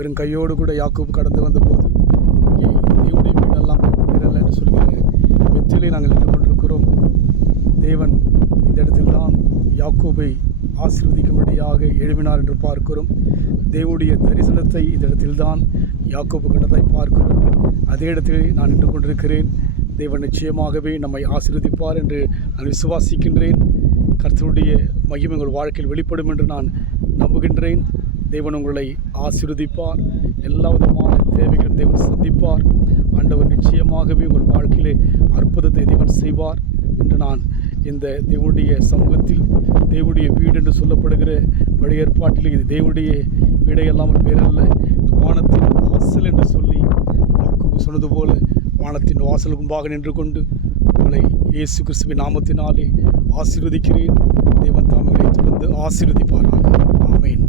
வெறும் கையோடு கூட யாக்கோபு கடந்து வந்தபோது இங்கே தேவனுடைய வீடெல்லாம் வீரல்ல என்று சொல்கிற வெற்றிலை நாங்கள் நின்று கொண்டிருக்கிறோம். தேவன் இந்த இடத்தில் தான் யாக்கோபை ஆசீர்வதிக்கும்படியாக எழுப்பினார் என்று பார்க்கிறோம். தேவனுடைய தரிசனத்தை இந்த இடத்தில் தான் யாக்கோபு கண்டதை பார்க்கிறோம். அதே இடத்தில் நான் நின்று கொண்டிருக்கிறேன். தேவன் நிச்சயமாகவே நம்மை ஆசீர்வதிப்பார் என்று நான் விசுவாசிக்கின்றேன். கர்த்தருடைய மகிமை உங்கள் வாழ்க்கையில் வெளிப்படும் என்று நான் நம்புகின்றேன். தேவன் உங்களை ஆசீர்வதிப்பார். எல்லா விதமான தேவைகளும் தேவன் சந்திப்பார். ஆண்டவர் நிச்சயமாகவே உங்கள் வாழ்க்கையிலே அற்புதத்தை தேவன் செய்வார் என்று நான் இந்த தேவனுடைய சமூகத்தில் தேவனுடைய வீடு என்று சொல்லப்படுகிற பழைய ஏற்பாட்டில் இது தேவனுடைய வீடையெல்லாமல் வேறல்ல, வானத்தின் வாசல் என்று சொல்லி யாக்கோபு சொன்னது போல வானத்தின் வாசல் முன்பாக நின்று கொண்டு உங்களை இயேசு கிறிஸ்துவின் நாமத்தினாலே ஆசீர்வதிக்கிறேன். தேவன் தாமே தொடர்ந்து ஆசீர்வதிப்பாராக. ஆமென்.